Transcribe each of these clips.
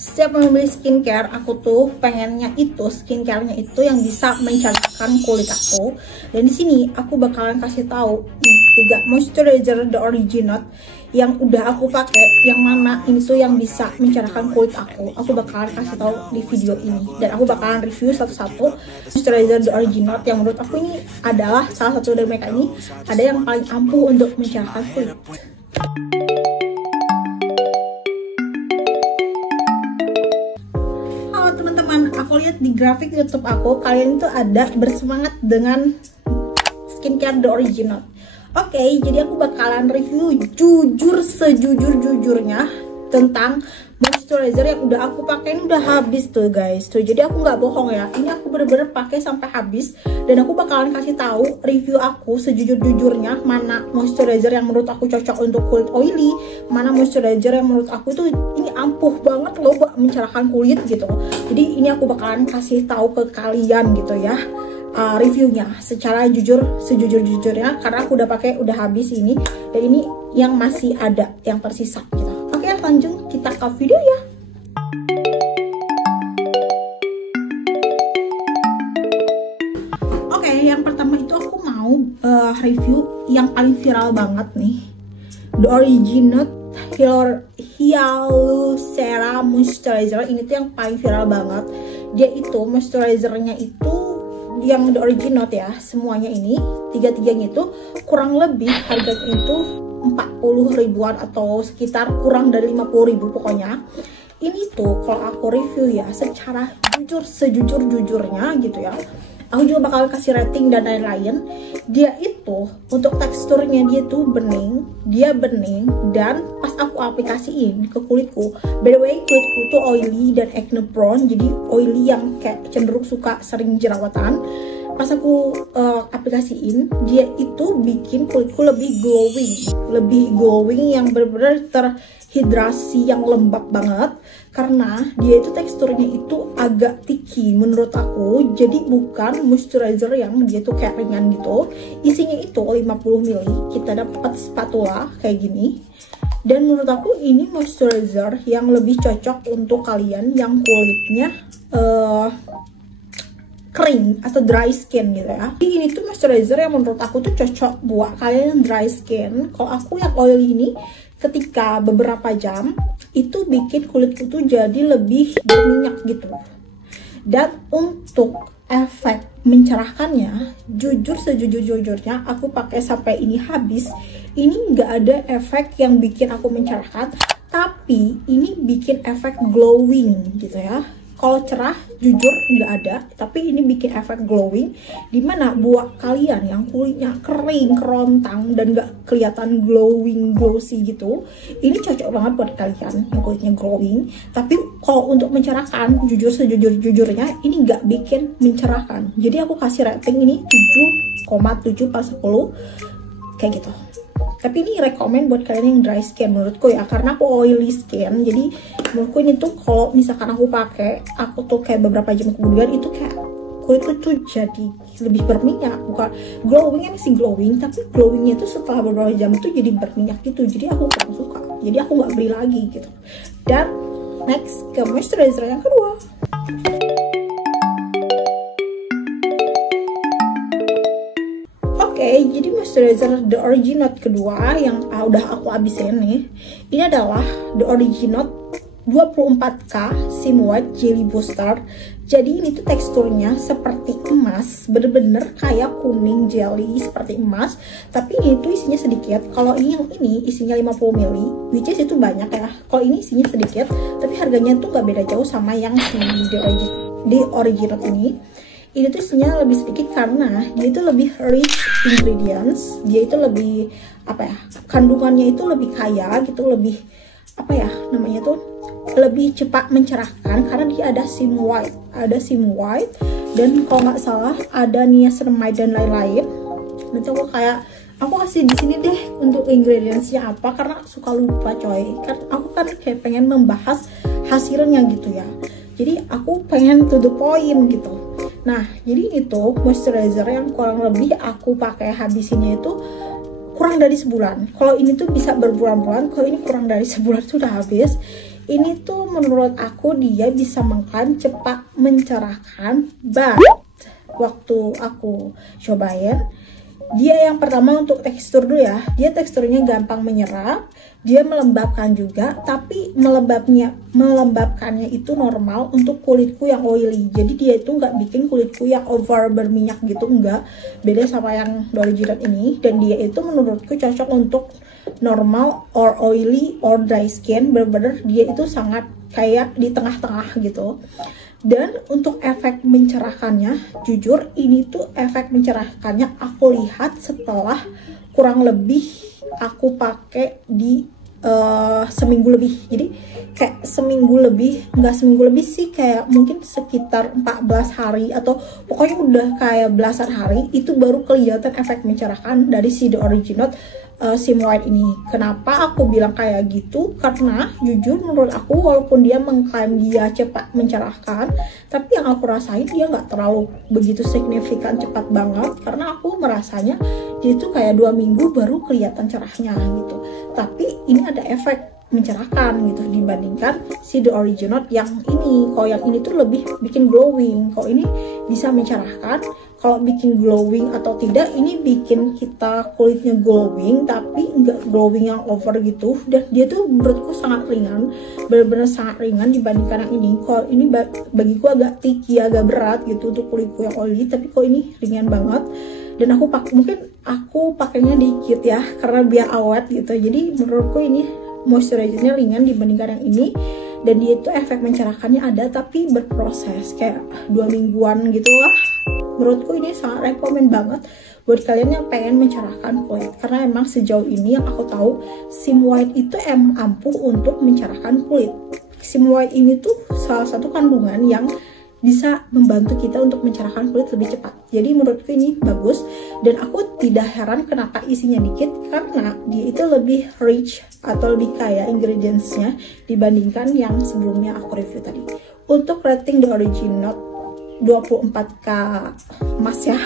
setiap membeli skincare, aku tuh pengennya itu skincarenya itu yang bisa mencerahkan kulit aku. Dan di sini aku bakalan kasih tahu nih 3 moisturizer The Original yang udah aku pakai, yang mana ini tuh yang bisa mencerahkan kulit aku. Aku bakalan kasih tahu di video ini, dan aku bakalan review satu-satu moisturizer The Original yang menurut aku ini adalah salah satu dari mereka ini ada yang paling ampuh untuk mencerahkan kulit. Aku lihat di grafik YouTube aku, kalian itu ada bersemangat dengan skincare The Original. Oke, jadi aku bakalan review jujur sejujur-jujurnya tentang moisturizer yang udah aku pakai. Ini udah habis tuh guys. Tuh, jadi aku nggak bohong ya. Ini aku bener-bener pakai sampai habis, dan aku bakalan kasih tahu review aku sejujur-jujurnya mana moisturizer yang menurut aku cocok untuk kulit oily, mana moisturizer yang menurut aku tuh ini ampuh banget loh buat mencerahkan kulit gitu. Jadi ini aku bakalan kasih tahu ke kalian gitu ya. Reviewnya secara jujur sejujur-jujurnya, karena aku udah pakai udah habis ini, dan ini yang masih ada yang tersisa gitu. Oke, lanjut kita ke video ya. Oke, yang pertama itu aku mau review yang paling viral banget nih, The Original Hyaluronic Moisturizer. Ini tuh yang paling viral banget. Dia itu moisturizernya itu yang The Original ya, semuanya ini tiga-tiganya itu kurang lebih harganya itu 40 ribuan atau sekitar kurang dari 50 ribu pokoknya. Ini tuh kalau aku review ya secara jujur sejujur-jujurnya gitu ya, aku juga bakal kasih rating dan lain-lain. Dia itu untuk teksturnya dia tuh bening, dan pas aku aplikasiin ke kulitku, by the way kulitku tuh oily dan acne prone, jadi oily yang kayak cenderung suka sering jerawatan. Pas aku aplikasiin, dia itu bikin kulitku lebih glowing yang benar-benar terhidrasi, yang lembab banget, karena dia itu teksturnya itu agak sticky menurut aku. Jadi bukan moisturizer yang dia tuh kayak ringan gitu. Isinya itu 50 ml, kita dapat spatula kayak gini. Dan menurut aku ini moisturizer yang lebih cocok untuk kalian yang kulitnya kering atau dry skin gitu ya. Jadi ini tuh moisturizer yang menurut aku tuh cocok buat kalian yang dry skin. Kalau aku yang oily ini, ketika beberapa jam itu bikin kulitku tuh jadi lebih berminyak gitu. Dan untuk efek mencerahkannya, jujur sejujur-jujurnya aku pakai sampai ini habis, ini nggak ada efek yang bikin aku mencerahkan, tapi ini bikin efek glowing gitu ya. Kalau cerah jujur nggak ada, tapi ini bikin efek glowing, dimana buat kalian yang kulitnya kering, kerontang, dan nggak kelihatan glossy gitu, ini cocok banget buat kalian yang kulitnya glowing. Tapi kalau untuk mencerahkan, jujur sejujur-jujurnya ini nggak bikin mencerahkan. Jadi aku kasih rating ini 7,7/10 kayak gitu. Tapi ini rekomen buat kalian yang dry skin menurutku ya, karena aku oily skin. Jadi menurutku ini tuh kalau misalkan aku pakai, aku tuh kayak beberapa jam kemudian itu kayak kulitku tuh jadi lebih berminyak. Bukan glowingnya masih glowing, tapi glowingnya tuh setelah beberapa jam tuh jadi berminyak gitu. Jadi aku kurang suka, jadi aku nggak beli lagi gitu. Dan next ke moisturizer yang kedua. Oke, jadi moisturizer The Original kedua yang udah aku habisin nih, ini adalah The Original 24K Sim White Jelly Booster. Jadi ini tuh teksturnya seperti emas, bener-bener kayak kuning jelly seperti emas, tapi ini tuh isinya sedikit. Kalau ini yang ini isinya 50 ml, which is itu banyak ya. Kalau ini isinya sedikit, tapi harganya tuh gak beda jauh sama yang si The Original ini. Ini tuh isinya lebih sedikit karena dia itu lebih rich ingredients, dia itu lebih apa ya, kandungannya itu lebih kaya gitu, lebih apa ya namanya tuh, lebih cepat mencerahkan karena dia ada sim white, dan kalau nggak salah ada niacinamide dan lain-lain. Nanti aku kasih di sini deh untuk ingredientsnya apa, karena suka lupa coy. Kan aku kan kayak pengen membahas hasilnya gitu ya. Jadi aku pengen to the point gitu. Nah, jadi itu moisturizer yang kurang lebih aku pakai habisinnya itu kurang dari sebulan. Kalau ini tuh bisa berbulan-bulan, kalau ini kurang dari sebulan tuh udah habis. Ini tuh menurut aku dia bisa mengklaim cepat mencerahkan, but waktu aku cobain, dia yang pertama untuk tekstur dulu ya, dia teksturnya gampang menyerap, dia melembabkan juga, tapi melembabkannya itu normal untuk kulitku yang oily. Jadi dia itu nggak bikin kulitku yang over berminyak gitu, enggak. Beda sama yang Original ini, dan dia itu menurutku cocok untuk normal or oily or dry skin. Bener-bener dia itu sangat kayak di tengah-tengah gitu. Dan untuk efek mencerahkannya, jujur ini tuh efek mencerahkannya aku lihat setelah kurang lebih aku pakai di seminggu lebih. Jadi kayak seminggu lebih, nggak seminggu lebih sih, kayak mungkin sekitar 14 hari atau pokoknya udah kayak belasan hari, itu baru kelihatan efek mencerahkan dari si The Original Sim White ini. Kenapa aku bilang kayak gitu? Karena jujur menurut aku, walaupun dia mengklaim dia cepat mencerahkan, tapi yang aku rasain dia nggak terlalu begitu signifikan cepat banget. Karena aku merasanya dia itu kayak 2 minggu baru kelihatan cerahnya gitu. Tapi ini ada efek mencerahkan gitu dibandingkan si The Original yang ini. Kalau yang ini tuh lebih bikin glowing, kalau ini bisa mencerahkan. Kalau bikin glowing atau tidak, ini bikin kita kulitnya glowing tapi nggak glowing yang over gitu. Dan dia tuh menurutku sangat ringan, benar-benar sangat ringan dibandingkan yang ini. Kalau ini bagiku agak tricky, agak berat gitu untuk kulitku yang oily, tapi kok ini ringan banget. Dan aku mungkin aku pakainya dikit ya karena biar awet gitu. Jadi menurutku ini moisturizernya ringan dibandingkan yang ini, dan dia itu efek mencerahkannya ada tapi berproses kayak 2 mingguan gitu lah. Menurutku ini sangat rekomen banget buat kalian yang pengen mencerahkan kulit, karena emang sejauh ini yang aku tahu Sim White itu emang ampuh untuk mencerahkan kulit. Sim White ini tuh salah satu kandungan yang bisa membantu kita untuk mencerahkan kulit lebih cepat. Jadi menurutku ini bagus, dan aku tidak heran kenapa isinya dikit, karena dia itu lebih rich atau lebih kaya ingredientsnya dibandingkan yang sebelumnya aku review tadi. Untuk rating The Original 24K emas ya,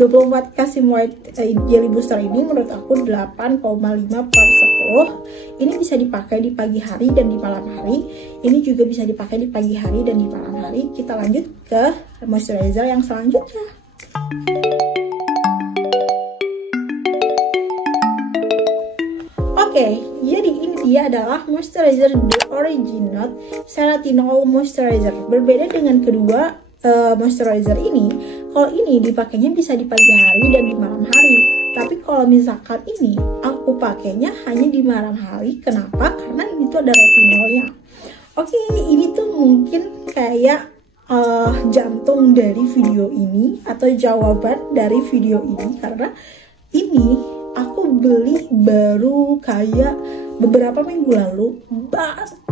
24K Sim White Jelly Booster ini menurut aku 8,5/10. Ini bisa dipakai di pagi hari dan di malam hari. Ini juga bisa dipakai di pagi hari dan di malam hari. Kita lanjut ke moisturizer yang selanjutnya. Oke, jadi ini dia adalah moisturizer The Original Ceratinool Moisturizer. Berbeda dengan kedua moisturizer ini, kalau ini dipakainya bisa di pagi hari dan di malam hari. Tapi kalau misalkan ini aku pakainya hanya di malam hari. Kenapa? Karena ini tuh ada retinolnya. Oke, ini tuh mungkin kayak jantung dari video ini atau jawaban dari video ini, karena ini aku beli baru kayak beberapa minggu lalu.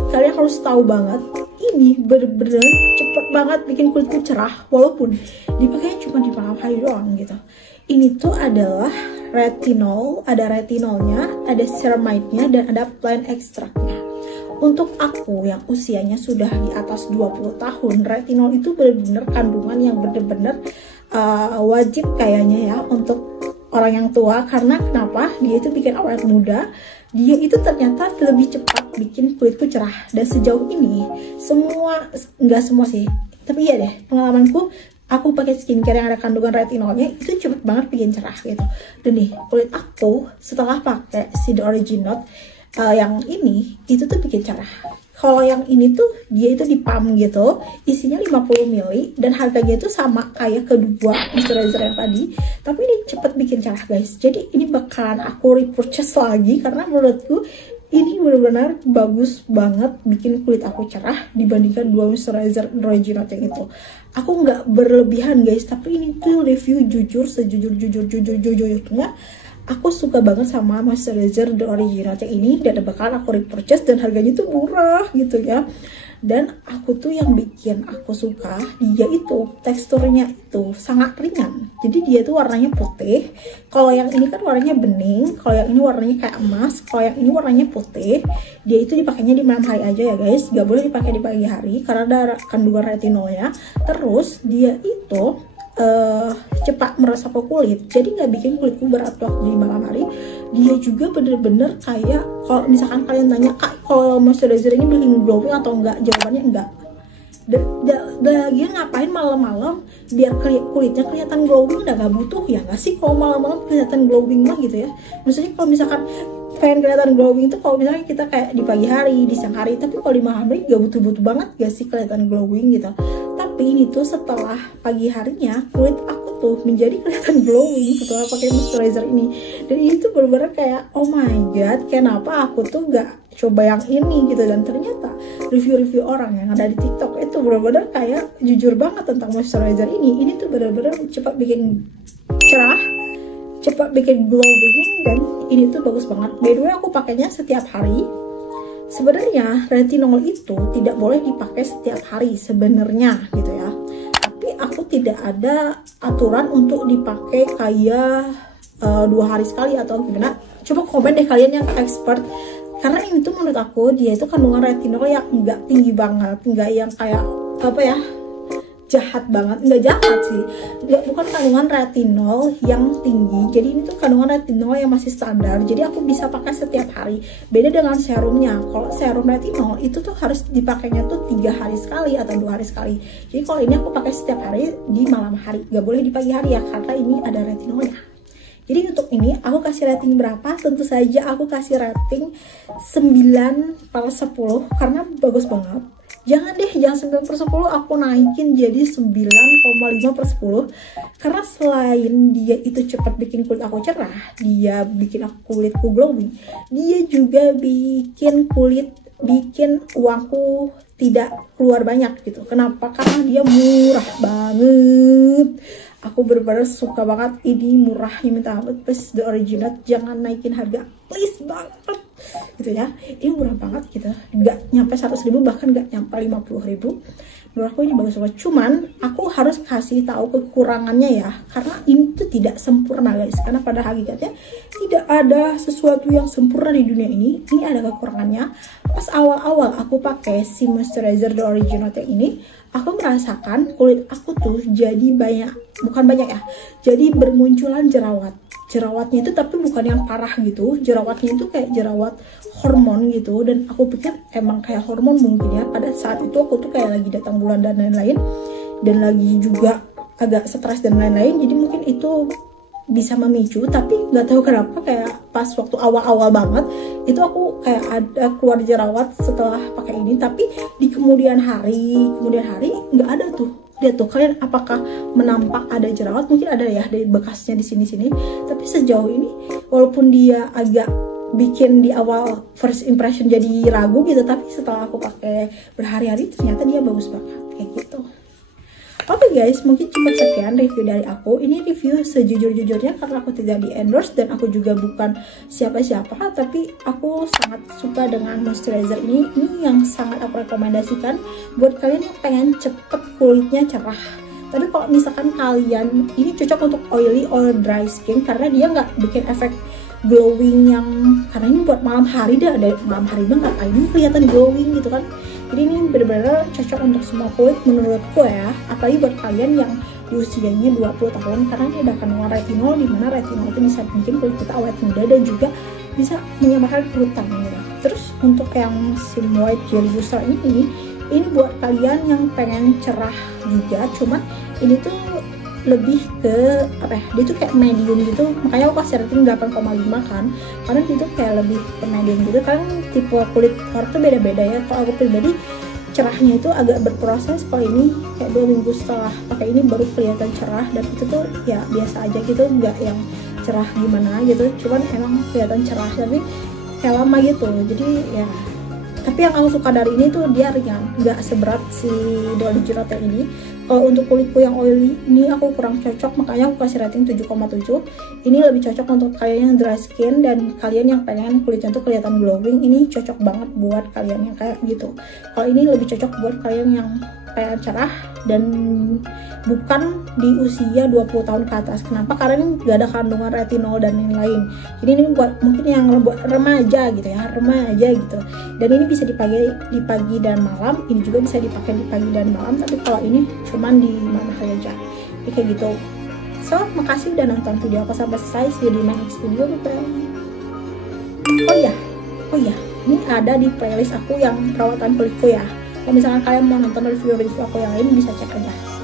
Kalian harus tahu banget, ini bener-bener cepet banget bikin kulitku cerah, walaupun dipakainya cuma di malam hari doang gitu. Ini tuh adalah retinol, ada retinolnya, ada ceramide-nya, dan ada plant extract-nya. Untuk aku yang usianya sudah di atas 20 tahun, retinol itu bener-bener kandungan yang bener-bener wajib kayaknya ya untuk orang yang tua. Karena kenapa? Dia itu bikin awet muda, dia itu ternyata lebih cepat bikin kulitku cerah. Dan sejauh ini nggak semua sih, tapi iya deh, pengalamanku, aku pakai skincare yang ada kandungan retinolnya itu cepet banget bikin cerah gitu. Dan nih, kulit aku setelah pakai si The Original yang ini, itu tuh bikin cerah. Kalau yang ini tuh dia itu di pump gitu, isinya 50 ml, dan harganya itu sama kayak kedua moisturizer yang tadi, tapi ini cepet bikin cerah guys. Jadi ini bakalan aku repurchase lagi, karena menurutku ini benar-benar bagus banget bikin kulit aku cerah dibandingkan dua moisturizer Original yang itu. Aku nggak berlebihan guys, tapi ini tuh review jujur, sejujur-jujurnya. Aku suka banget sama moisturizer The Original yang ini, dan bakalan aku repurchase, dan harganya tuh murah gitu ya. Dan aku tuh yang bikin aku suka dia itu teksturnya itu sangat ringan. Jadi dia tuh warnanya putih. Kalau yang ini kan warnanya bening, kalau yang ini warnanya kayak emas, kalau yang ini warnanya putih. Dia itu dipakainya di malam hari aja ya guys, gak boleh dipakai di pagi hari karena ada kandungan retinolnya. Terus dia itu cepat meresap ke kulit, jadi nggak bikin kulitku berat waktu di malam hari. Dia juga bener-bener kayak, kalau misalkan kalian tanya, Kak, kalau moisturizer ini bikin glowing atau enggak, jawabannya enggak. Lagi ngapain malam-malam biar kulitnya kelihatan glowing, udah gak butuh ya nggak sih kalau malam-malam kelihatan glowing mah gitu ya. Maksudnya kalau misalkan pengen kelihatan glowing itu kalau misalnya kita kayak di pagi hari, di siang hari, tapi kalau di malam hari gak butuh-butuh banget gak sih kelihatan glowing gitu. Tapi ini tuh setelah pagi harinya kulit aku tuh menjadi kelihatan glowing setelah pakai moisturizer ini. Dan ini tuh bener-bener kayak oh my god, kenapa aku tuh gak coba yang ini gitu. Dan ternyata review-review orang yang ada di TikTok itu bener-bener kayak jujur banget tentang moisturizer ini. Ini tuh bener-bener cepat bikin cerah, cepat bikin glowing, dan ini tuh bagus banget. By the way, aku pakainya setiap hari. Sebenarnya retinol itu tidak boleh dipakai setiap hari sebenarnya gitu ya. Tapi aku tidak ada aturan untuk dipakai kayak 2 hari sekali atau gimana. Coba komen deh kalian yang expert. Karena ini tuh menurut aku dia itu kandungan retinol yang nggak tinggi banget, nggak yang kayak apa ya, jahat banget, nggak jahat sih, bukan kandungan retinol yang tinggi. Jadi ini tuh kandungan retinol yang masih standar, jadi aku bisa pakai setiap hari. Beda dengan serumnya. Kalau serum retinol itu tuh harus dipakainya tuh 3 hari sekali atau 2 hari sekali. Jadi kalau ini aku pakai setiap hari di malam hari, nggak boleh di pagi hari ya, karena ini ada retinolnya. Jadi untuk ini aku kasih rating berapa? Tentu saja aku kasih rating 9/10 karena bagus banget. Jangan deh, jangan 9/10, aku naikin jadi 9,5/10. Karena selain dia itu cepat bikin kulit aku cerah, dia bikin kulitku glowing, dia juga bikin uangku tidak keluar banyak gitu. Kenapa? Karena dia murah banget. Aku bener-bener suka banget, ini murahnya minta ampun. Please the original, jangan naikin harga, please banget gitu ya. Ini murah banget gitu, nggak nyampe 100.000, bahkan nggak nyampe 50.000. Menurut aku ini bagus banget. Cuman aku harus kasih tahu kekurangannya ya, karena ini tuh tidak sempurna guys. Karena pada hakikatnya tidak ada sesuatu yang sempurna di dunia ini. Ini ada kekurangannya. Pas awal-awal aku pakai si moisturizer The Original yang ini, aku merasakan kulit aku tuh jadi bukan banyak ya, jadi bermunculan jerawat. Jerawatnya itu tapi bukan yang parah gitu, jerawatnya itu kayak jerawat hormon gitu. Dan aku pikir emang kayak hormon mungkin ya, pada saat itu aku tuh kayak lagi datang bulan dan lain-lain, dan lagi juga agak stres dan lain-lain, jadi mungkin itu bisa memicu. Tapi nggak tahu kenapa kayak pas waktu awal-awal banget itu aku kayak ada keluar jerawat setelah pakai ini. Tapi di kemudian hari nggak ada tuh. Lihat tuh kalian, apakah menampak ada jerawat? Mungkin ada ya dari bekasnya di sini-sini. Tapi sejauh ini walaupun dia agak bikin di awal first impression jadi ragu gitu, tapi setelah aku pakai berhari-hari ternyata dia bagus banget kayak gitu. Oke guys, mungkin cuma sekian review dari aku. Ini review sejujur-jujurnya karena aku tidak di endorse dan aku juga bukan siapa-siapa, tapi aku sangat suka dengan moisturizer ini. Ini yang sangat aku rekomendasikan buat kalian yang pengen cepet kulitnya cerah. Tapi kalau misalkan kalian, ini cocok untuk oily or dry skin karena dia nggak bikin efek glowing yang, karena ini buat malam hari dah, ada malam hari banget ngapain ini kelihatan glowing gitu kan. Jadi ini benar-benar cocok untuk semua kulit menurutku ya, apalagi buat kalian yang di usianya 20 tahun, karena ini ada kandungan retinol, dimana retinol itu bisa bikin kulit kita awet muda dan juga bisa menyamarkan kerutan gitu. Terus untuk yang Sim White Jelly Booster ini buat kalian yang pengen cerah juga, cuman ini tuh lebih ke apa ya, dia tuh kayak medium gitu, makanya aku kasih rating 8,5 kan, karena dia tuh kayak lebih ke medium gitu. Kan tipe kulit orang tuh beda-beda ya. Kalau aku pribadi cerahnya itu agak berproses, kalau ini kayak 2 minggu setelah pakai ini baru kelihatan cerah, dan itu tuh ya biasa aja gitu, nggak yang cerah gimana gitu, cuman emang kelihatan cerah tapi kayak lama gitu. Jadi ya, tapi yang aku suka dari ini tuh dia ringan, nggak seberat si The Original ini. Kalau untuk kulitku yang oily ini aku kurang cocok, makanya aku kasih rating 7,7. Ini lebih cocok untuk kalian yang dry skin dan kalian yang pengen kulitnya tuh kelihatan glowing. Ini cocok banget buat kalian yang kayak gitu. Kalau ini lebih cocok buat kalian yang pengen cerah dan bukan di usia 20 tahun ke atas. Kenapa? Karena ini gak ada kandungan retinol dan lain-lain. Jadi ini buat mungkin yang buat remaja gitu ya, remaja gitu. Dan ini bisa dipakai di pagi dan malam. Ini juga bisa dipakai di pagi dan malam, tapi kalau ini cuman di malam hari aja. ya kayak gitu. So, makasih udah nonton video aku sampai selesai. See you di my next video, bye. Oh iya, ini ada di playlist aku yang perawatan kulitku ya. Kalau misalkan kalian mau nonton review aku yang lain, bisa cek aja.